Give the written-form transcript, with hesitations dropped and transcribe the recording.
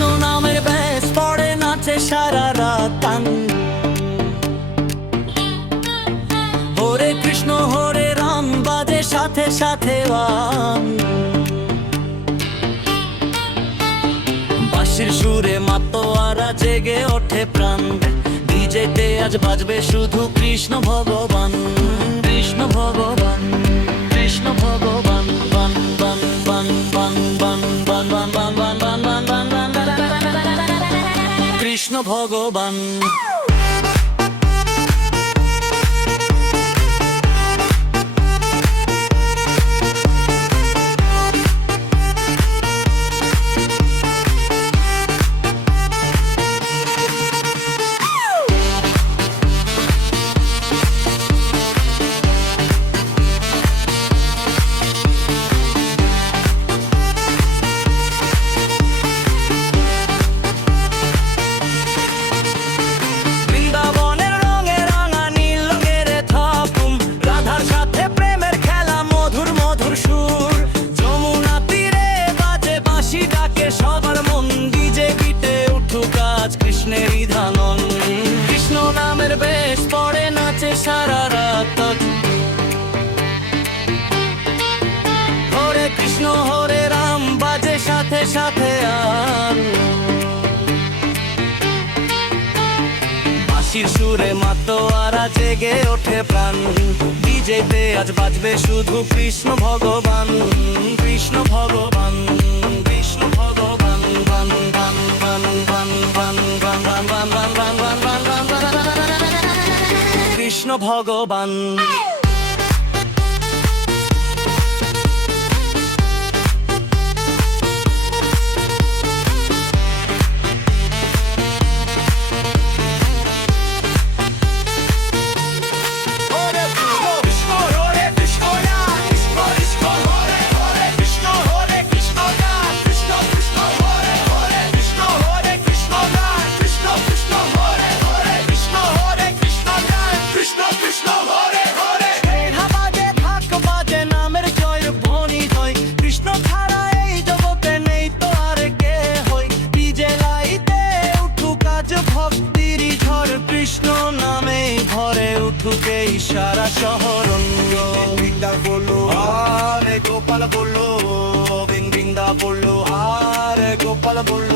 কৃষ্ণ নামের বেশ পড়ে নাচে সারা রাত তান। হরে কৃষ্ণ হরে রাম বাজে সাথে সাথে গান। বাঁশির সুরে মাতোয়ারা জেগে ওঠে প্রাণ। ডিজেতে আজ বাজবে শুধু কৃষ্ণ ভগবান, কৃষ্ণ ভগবান, কৃষ্ণ ভগবান, বান বান বান বান বান বান বান বান বান বান বান বান বান কৃষ্ণ ভগবান। কৃষ্ণ নামের বেশ পড়ে নাচে সারা রাত। হরে কৃষ্ণ হরে রাম বাজে সাথে সাথে গান। বাঁশির সুরে মাতোয়ারা জেগে ওঠে প্রাণ। ডিজেতে আজ বাজবে শুধু কৃষ্ণ ভগবান, কৃষ্ণ ভগবান, কৃষ্ণ ভগবান, বান বান বান বান বান বান বান বান বান বান বান বান বান কৃষ্ণ ভগবান। কৃষ্ণ নামে ভরে উঠুকে সারা শহর। বৃন্দা বললো আরে গোপাল বললো, বৃন্দা বললো আরে গোপাল বললো।